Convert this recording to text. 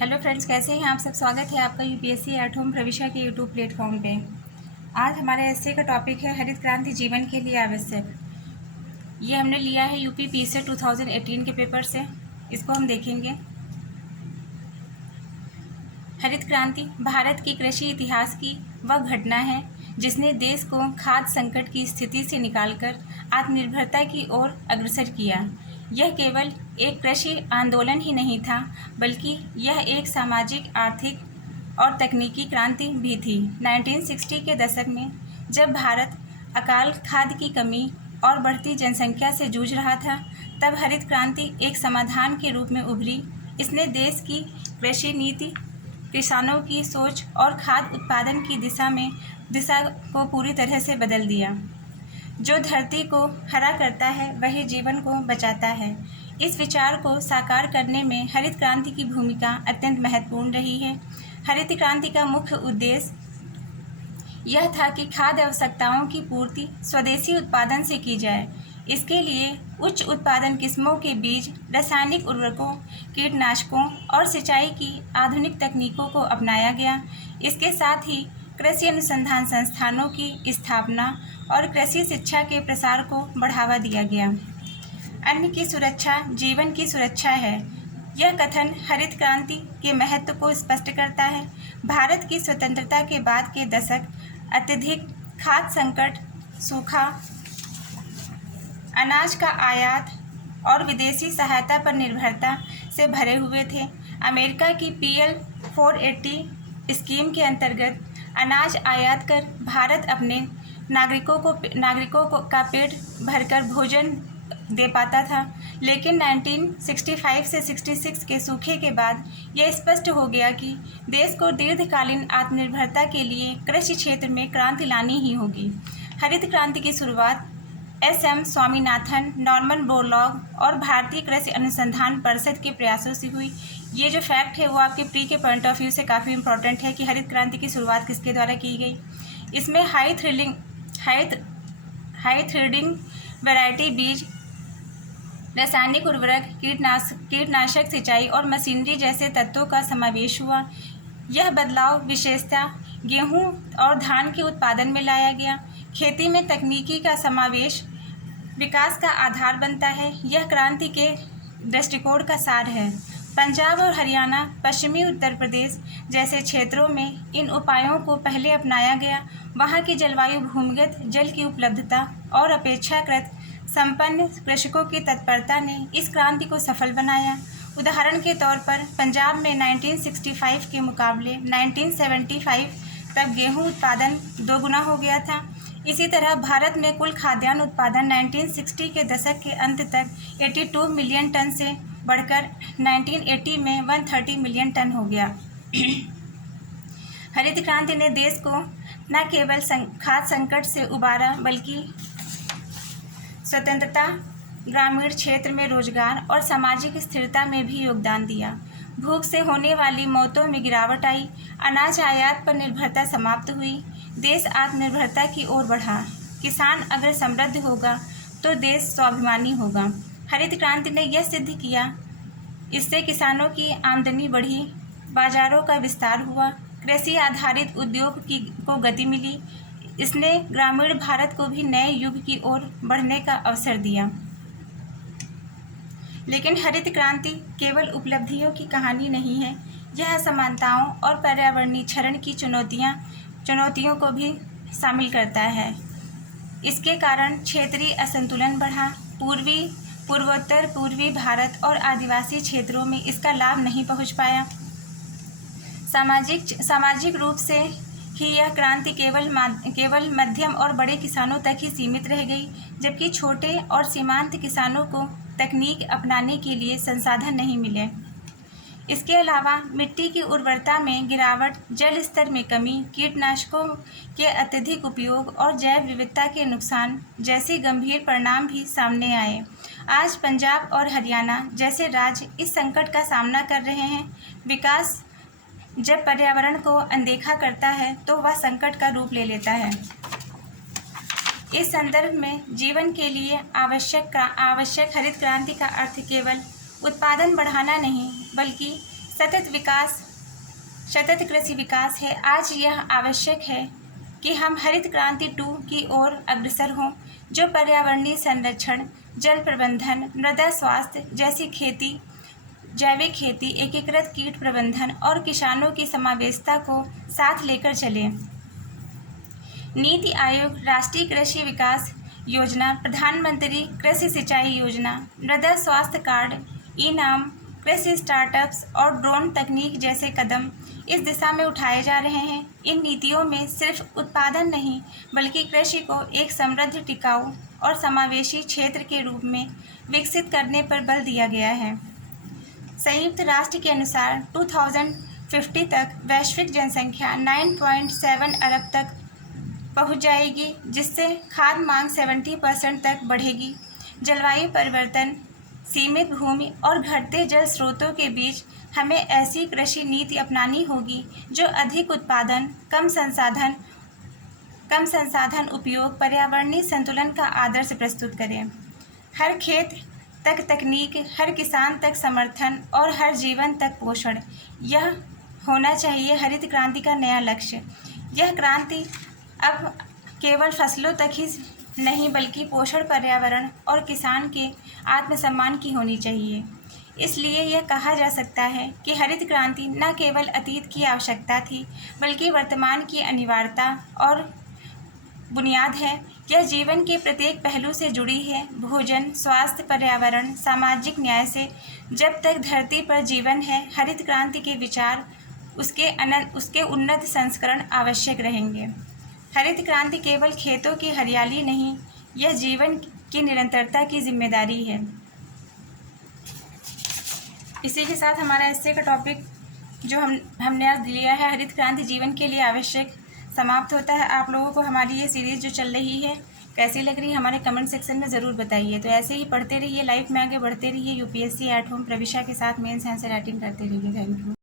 Hello friends, कैसे हैं आप सब। स्वागत है आपका यूपीएससी एट होम प्रविशा के यूट्यूब प्लेटफॉर्म पे। आज हमारे एस्से का टॉपिक है हरित क्रांति जीवन के लिए आवश्यक। ये हमने लिया है यूपी पीसे 2018 के पेपर से। इसको हम देखेंगे। हरित क्रांति भारत की कृषि इतिहास की वह घटना है जिसने देश को खाद्य संकट की स्थिति से निकालकर आत्मनिर्भरता की ओर अग्रसर किया। यह केवल एक कृषि आंदोलन ही नहीं था, बल्कि यह एक सामाजिक, आर्थिक और तकनीकी क्रांति भी थी। 1960 के दशक में जब भारत अकाल, खाद्य की कमी और बढ़ती जनसंख्या से जूझ रहा था, तब हरित क्रांति एक समाधान के रूप में उभरी। इसने देश की कृषि नीति, किसानों की सोच और खाद्य उत्पादन की दिशा को पूरी तरह से बदल दिया। जो धरती को हरा करता है वही जीवन को बचाता है। इस विचार को साकार करने में हरित क्रांति की भूमिका अत्यंत महत्वपूर्ण रही है। हरित क्रांति का मुख्य उद्देश्य यह था कि खाद्य आवश्यकताओं की पूर्ति स्वदेशी उत्पादन से की जाए। इसके लिए उच्च उत्पादन किस्मों के बीज, रासायनिक उर्वरकों, कीटनाशकों और सिंचाई की आधुनिक तकनीकों को अपनाया गया। इसके साथ ही कृषि अनुसंधान संस्थानों की स्थापना और कृषि शिक्षा के प्रसार को बढ़ावा दिया गया। अन्न की सुरक्षा जीवन की सुरक्षा है। यह कथन हरित क्रांति के महत्व को स्पष्ट करता है। भारत की स्वतंत्रता के बाद के दशक अत्यधिक खाद्य संकट, सूखा, अनाज का आयात और विदेशी सहायता पर निर्भरता से भरे हुए थे। अमेरिका की PL 480 स्कीम के अंतर्गत अनाज आयात कर भारत अपने नागरिकों का पेट भरकर भोजन दे पाता था। लेकिन 1965 से 66 के सूखे के बाद यह स्पष्ट हो गया कि देश को दीर्घकालीन आत्मनिर्भरता के लिए कृषि क्षेत्र में क्रांति लानी ही होगी। हरित क्रांति की शुरुआत SM स्वामीनाथन, नॉर्मन बोरलॉग और भारतीय कृषि अनुसंधान परिषद के प्रयासों से हुई। ये जो फैक्ट है वो आपके प्री के पॉइंट ऑफ व्यू से काफ़ी इंपॉर्टेंट है कि हरित क्रांति की शुरुआत किसके द्वारा की गई। इसमें हाई थ्रीडिंग वैरायटी बीज, रासायनिक उर्वरक, कीटनाशक, सिंचाई और मशीनरी जैसे तत्वों का समावेश हुआ। यह बदलाव विशेषतः गेहूं और धान के उत्पादन में लाया गया। खेती में तकनीकी का समावेश विकास का आधार बनता है। यह क्रांति के दृष्टिकोण का सार है। पंजाब और हरियाणा, पश्चिमी उत्तर प्रदेश जैसे क्षेत्रों में इन उपायों को पहले अपनाया गया। वहाँ की जलवायु, भूमिगत जल की उपलब्धता और अपेक्षाकृत संपन्न कृषकों की तत्परता ने इस क्रांति को सफल बनाया। उदाहरण के तौर पर पंजाब में 1965 के मुकाबले 1975 तक गेहूं उत्पादन 2 गुना हो गया था। इसी तरह भारत में कुल खाद्यान्न उत्पादन 1960 के दशक के अंत तक 82 मिलियन टन से बढ़कर 1980 में 130 मिलियन टन हो गया। हरित क्रांति ने देश को न केवल खाद्य संकट से उबारा, बल्कि स्वतंत्रता, ग्रामीण क्षेत्र में रोजगार और सामाजिक स्थिरता में भी योगदान दिया। भूख से होने वाली मौतों में गिरावट आई, अनाज आयात पर निर्भरता समाप्त हुई, देश आत्मनिर्भरता की ओर बढ़ा। किसान अगर समृद्ध होगा तो देश स्वाभिमानी होगा। हरित क्रांति ने यह सिद्ध किया। इससे किसानों की आमदनी बढ़ी, बाजारों का विस्तार हुआ, कृषि आधारित उद्योग को गति मिली। इसने ग्रामीण भारत को भी नए युग की ओर बढ़ने का अवसर दिया। लेकिन हरित क्रांति केवल उपलब्धियों की कहानी नहीं है। यह असमानताओं और पर्यावरणीय क्षरण की चुनौतियों को भी शामिल करता है। इसके कारण क्षेत्रीय असंतुलन बढ़ा। पूर्वोत्तर, पूर्वी भारत और आदिवासी क्षेत्रों में इसका लाभ नहीं पहुंच पाया। सामाजिक रूप से ही यह क्रांति केवल मध्यम और बड़े किसानों तक ही सीमित रह गई, जबकि छोटे और सीमांत किसानों को तकनीक अपनाने के लिए संसाधन नहीं मिले। इसके अलावा मिट्टी की उर्वरता में गिरावट, जल स्तर में कमी, कीटनाशकों के अत्यधिक उपयोग और जैव विविधता के नुकसान जैसे गंभीर परिणाम भी सामने आए। आज पंजाब और हरियाणा जैसे राज्य इस संकट का सामना कर रहे हैं। विकास जब पर्यावरण को अनदेखा करता है तो वह संकट का रूप ले लेता है। इस संदर्भ में जीवन के लिए आवश्यक हरित क्रांति का अर्थ केवल उत्पादन बढ़ाना नहीं, बल्कि सतत कृषि विकास है। आज यह आवश्यक है कि हम हरित क्रांति 2 की ओर अग्रसर हों, जो पर्यावरणीय संरक्षण, जल प्रबंधन, मृदा स्वास्थ्य जैसी खेती, जैविक खेती, एकीकृत कीट प्रबंधन और किसानों की समावेशिता को साथ लेकर चले। नीति आयोग, राष्ट्रीय कृषि विकास योजना, प्रधानमंत्री कृषि सिंचाई योजना, मृदा स्वास्थ्य कार्ड, ई-नाम, कृषि स्टार्टअप्स और ड्रोन तकनीक जैसे कदम इस दिशा में उठाए जा रहे हैं। इन नीतियों में सिर्फ उत्पादन नहीं, बल्कि कृषि को एक समृद्ध, टिकाऊ और समावेशी क्षेत्र के रूप में विकसित करने पर बल दिया गया है। संयुक्त राष्ट्र के अनुसार 2050 तक वैश्विक जनसंख्या 9.7 अरब तक पहुंच जाएगी, जिससे खाद्य मांग 70% तक बढ़ेगी। जलवायु परिवर्तन, सीमित भूमि और घटते जल स्रोतों के बीच हमें ऐसी कृषि नीति अपनानी होगी जो अधिक उत्पादन, कम संसाधन उपयोग, पर्यावरणीय संतुलन का आदर्श प्रस्तुत करे। हर खेत तक तकनीक, हर किसान तक समर्थन और हर जीवन तक पोषण, यह होना चाहिए हरित क्रांति का नया लक्ष्य। यह क्रांति अब केवल फसलों तक ही नहीं, बल्कि पोषण, पर्यावरण और किसान के आत्मसम्मान की होनी चाहिए। इसलिए यह कहा जा सकता है कि हरित क्रांति न केवल अतीत की आवश्यकता थी, बल्कि वर्तमान की अनिवार्यता और बुनियाद है। यह जीवन के प्रत्येक पहलू से जुड़ी है, भोजन, स्वास्थ्य, पर्यावरण, सामाजिक न्याय से। जब तक धरती पर जीवन है, हरित क्रांति के विचार, उसके उन्नत संस्करण आवश्यक रहेंगे। हरित क्रांति केवल खेतों की हरियाली नहीं, यह जीवन की निरंतरता की जिम्मेदारी है। इसी के साथ हमारा एस्से का टॉपिक जो हमने आज लिया है, हरित क्रांति जीवन के लिए आवश्यक, समाप्त होता है। आप लोगों को हमारी ये सीरीज़ जो चल रही है कैसी लग रही है, हमारे कमेंट सेक्शन में ज़रूर बताइए। तो ऐसे ही पढ़ते रहिए, लाइफ में आगे बढ़ते रहिए। यूपीएससी एट होम प्रविशा के साथ मेंस आंसर राइटिंग करते रहिए। Thank you.